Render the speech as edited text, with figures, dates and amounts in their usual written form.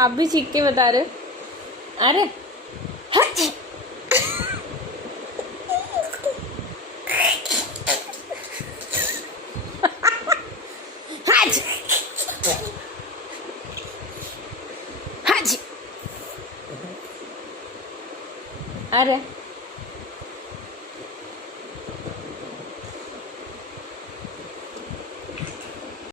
आप भी चीख के बता रहे हो। अरे हच हच हच अरे